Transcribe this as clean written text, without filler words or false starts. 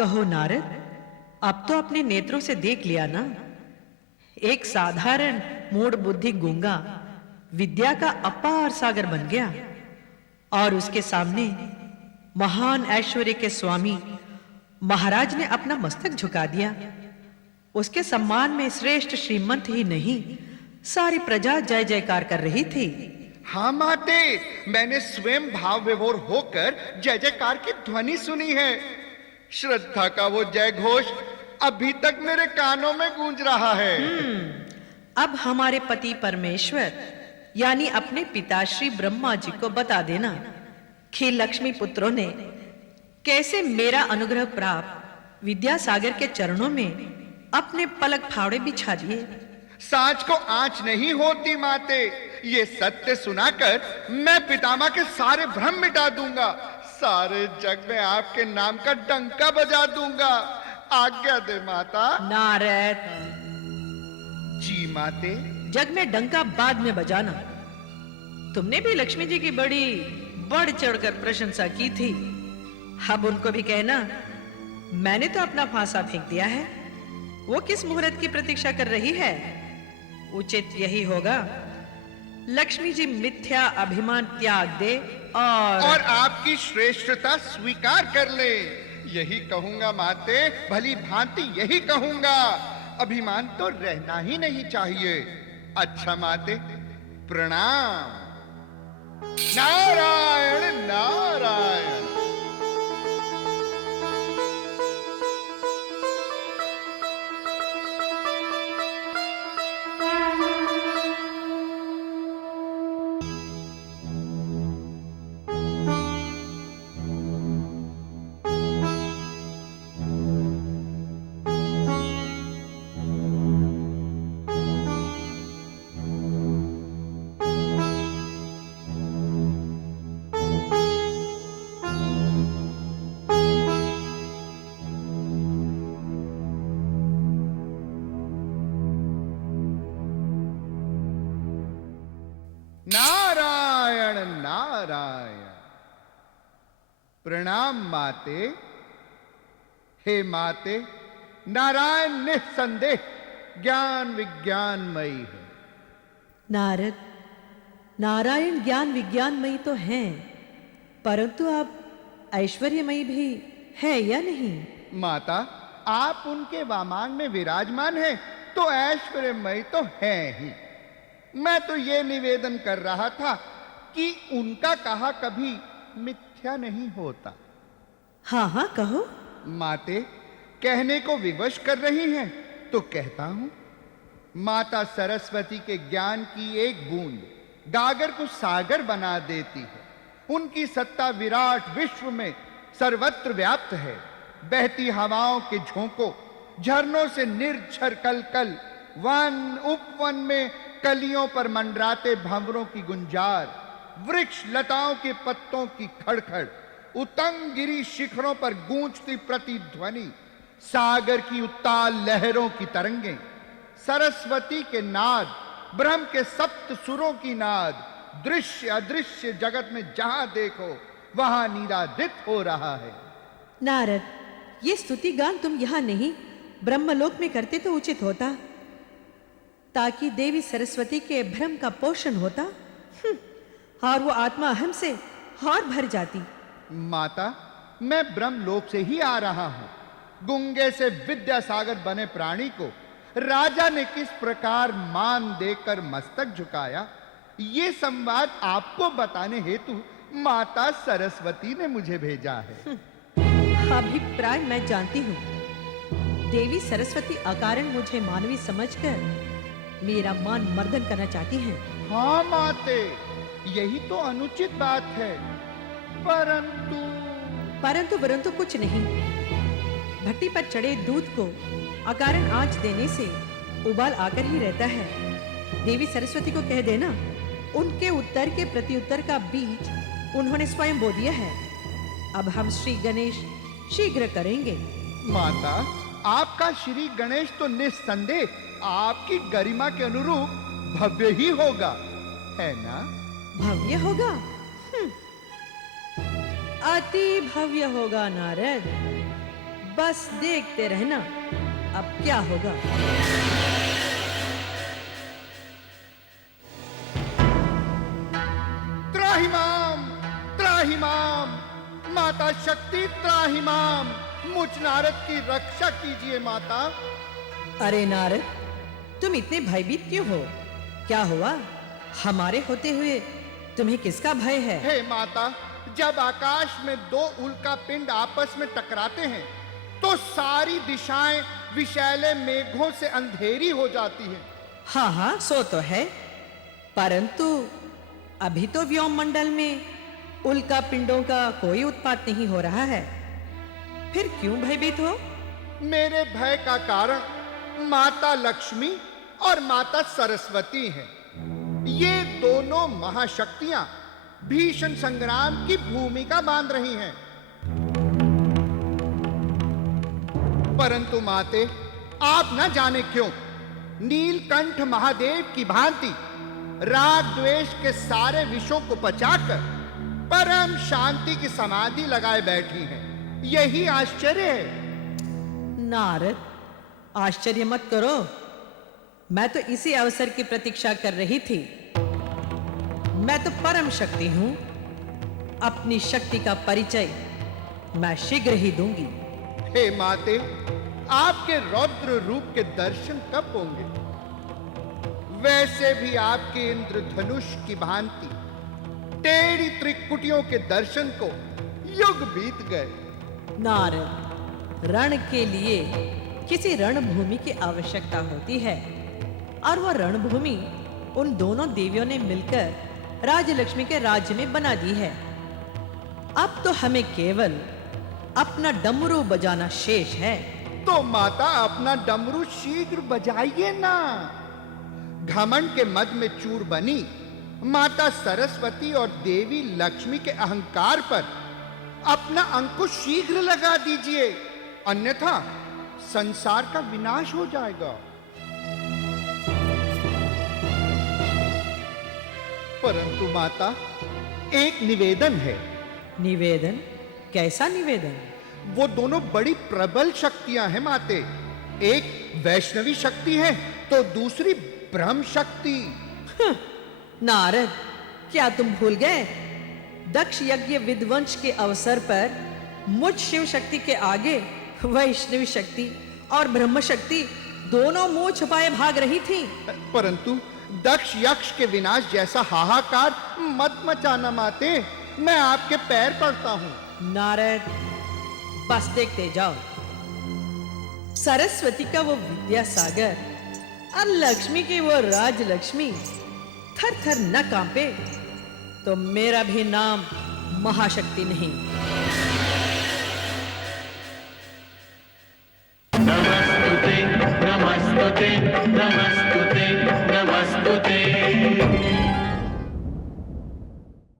कहो नारद, अब तो अपने नेत्रों से देख लिया ना। एक साधारण मूढ़ बुद्धि गूंगा विद्या का अपार सागर बन गया और उसके सामने महान ऐश्वर्य के स्वामी महाराज ने अपना मस्तक झुका दिया। उसके सम्मान में श्रेष्ठ श्रीमंत ही नहीं, सारी प्रजा जय जयकार कर रही थी। हाँ माते, मैंने स्वयं भाव विभोर होकर जय जयकार की ध्वनि सुनी है। श्रद्धा का वो जय घोष अभी तक मेरे कानों में गूंज रहा है। अब हमारे पति परमेश्वर यानी अपने पिताश्री ब्रह्मा जी को बता देना कि लक्ष्मी पुत्रों ने कैसे मेरा अनुग्रह प्राप्त विद्यासागर के चरणों में अपने पलक फावड़े बिछा दिए। सांच को आंच नहीं होती माते, ये सत्य सुनाकर मैं पितामह के सारे भ्रम मिटा दूंगा, सारे जग में आपके नाम का डंका बजा दूंगा। आज्ञा दे माता। नारद जी माते। जग में डंका बाद में बजाना। तुमने भी लक्ष्मी जी की बड़ी बढ़ चढ़कर प्रशंसा की थी, अब उनको भी कहना मैंने तो अपना फांसा फेंक दिया है, वो किस मुहूर्त की प्रतीक्षा कर रही है। उचित यही होगा लक्ष्मी जी मिथ्या अभिमान त्याग दे और आपकी श्रेष्ठता स्वीकार कर ले। यही कहूंगा माते, भली भांति यही कहूंगा। अभिमान तो रहना ही नहीं चाहिए। अच्छा माते, प्रणाम। नारायण नारायण। नारायण नारायण। प्रणाम माते। हे माते, नारायण निस्संदेह ज्ञान विज्ञानमयी है। नारद, नारायण ज्ञान विज्ञानमयी तो हैं, परंतु आप ऐश्वर्यमयी भी है या नहीं? माता, आप उनके वामांग में विराजमान हैं तो ऐश्वर्यमयी तो है ही। मैं तो ये निवेदन कर रहा था कि उनका कहा कभी मिथ्या नहीं होता। हाँ हाँ कहो। माते, कहने को विवश कर रही हैं तो कहता हूं। माता सरस्वती के ज्ञान की एक बूंद गागर को सागर बना देती है। उनकी सत्ता विराट विश्व में सर्वत्र व्याप्त है। बहती हवाओं के झोंकों, झरनों से निर्झर कलकल, वन उपवन में कलियों पर मंडराते भंवरों की गुंजार, वृक्ष लताओं के पत्तों की खड़खड़, उतंग गिरी शिखरों पर गूंजती प्रतिध्वनि, सागर की उत्ताल लहरों की तरंगें, सरस्वती के नाद, ब्रह्म के सप्त सुरों की नाद, दृश्य अदृश्य जगत में जहां देखो वहां नीरादित हो रहा है। नारद, ये स्तुति गान तुम यहां नहीं ब्रह्मलोक में करते तो उचित होता, ताकि देवी सरस्वती के भ्रम का पोषण होता और वो आत्मा अहम से और भर जाती। माता, मैं ब्रह्मलोक से ही आ रहा हूं। गुंगे से विद्यासागर बने प्राणी को राजा ने किस प्रकार मान देकर मस्तक झुकाया, ये संवाद आपको बताने हेतु माता सरस्वती ने मुझे भेजा है। अभिप्राय मैं जानती हूं। देवी सरस्वती अकारण मुझे मानवी समझकर मेरा मान मर्दन करना चाहती हैं। हाँ माते, यही तो अनुचित बात है। परंतु कुछ नहीं। भट्टी पर चढ़े दूध को अकारण आंच देने से उबाल आकर ही रहता है। देवी सरस्वती को कह देना उनके उत्तर के प्रत्युत्तर का बीज उन्होंने स्वयं बो दिया है। अब हम श्री गणेश शीघ्र करेंगे। माता, आपका श्री गणेश तो निस्संदेह आपकी गरिमा के अनुरूप भव्य ही होगा, है ना? भव्य होगा? अति भव्य होगा नारद। बस देखते रहना अब क्या होगा। त्राहिमाम, त्राहिमाम, माता शक्ति त्राहिमाम, मुझ नारद की रक्षा कीजिए माता। अरे नारद, तुम इतने भयभीत क्यों हो? क्या हुआ? हमारे होते हुए तुम्हें किसका भय है? हे माता, जब आकाश में दो उल्का पिंड आपस में टकराते हैं तो सारी दिशाएं विषैले मेघों से अंधेरी हो जाती हैं। हाँ हाँ, सो तो है, परंतु अभी तो व्योम मंडल में उल्का पिंडों का कोई उत्पात नहीं हो रहा है, फिर क्यों भयभीत हो? मेरे भय का कारण माता लक्ष्मी और माता सरस्वती हैं। ये दोनों महाशक्तियां भीषण संग्राम की भूमिका बांध रही हैं। परंतु माते, आप न जाने क्यों नीलकंठ महादेव की भांति राग द्वेष के सारे विषों को पचाकर परम शांति की समाधि लगाए बैठी हैं। यही आश्चर्य है। नारद, आश्चर्य मत करो, मैं तो इसी अवसर की प्रतीक्षा कर रही थी। मैं तो परम शक्ति हूं, अपनी शक्ति का परिचय मैं शीघ्र ही दूंगी। हे माते, आपके रौद्र रूप के दर्शन कब होंगे? वैसे भी आपके इंद्रधनुष की भांति टेढ़ी त्रिकुटियों के दर्शन को युग बीत गए। नारद, रण के लिए किसी रणभूमि की आवश्यकता होती है, और वह रणभूमि उन दोनों देवियों ने मिलकर राजलक्ष्मी के राज्य में बना दी है। अब तो हमें केवल अपना डमरू बजाना शेष है। तो माता, अपना डमरू शीघ्र बजाइए ना। घमंड के मद में चूर बनी माता सरस्वती और देवी लक्ष्मी के अहंकार पर अपना अंकुश शीघ्र लगा दीजिए, अन्यथा संसार का विनाश हो जाएगा। परंतु माता, एक निवेदन है। निवेदन? कैसा निवेदन? वो दोनों बड़ी प्रबल शक्तियां हैं माते। एक वैष्णवी शक्ति है तो दूसरी ब्रह्म शक्ति। नारद, क्या तुम भूल गए? दक्ष यज्ञ विध्वंस के अवसर पर मुझ शिव शक्ति के आगे वैष्णवी शक्ति और ब्रह्म शक्ति दोनों मुंह छुपाए भाग रही थी। परंतु दक्ष यक्ष के विनाश जैसा हाहाकार मत मचाना माते, मैं आपके पैर पड़ता हूं। नारद, बस देखते जाओ। सरस्वती का वो विद्यासागर और लक्ष्मी की वो राजलक्ष्मी थर थर न कांपे तो मेरा भी नाम महाशक्ति नहीं। नमस्तुते नमस्तुते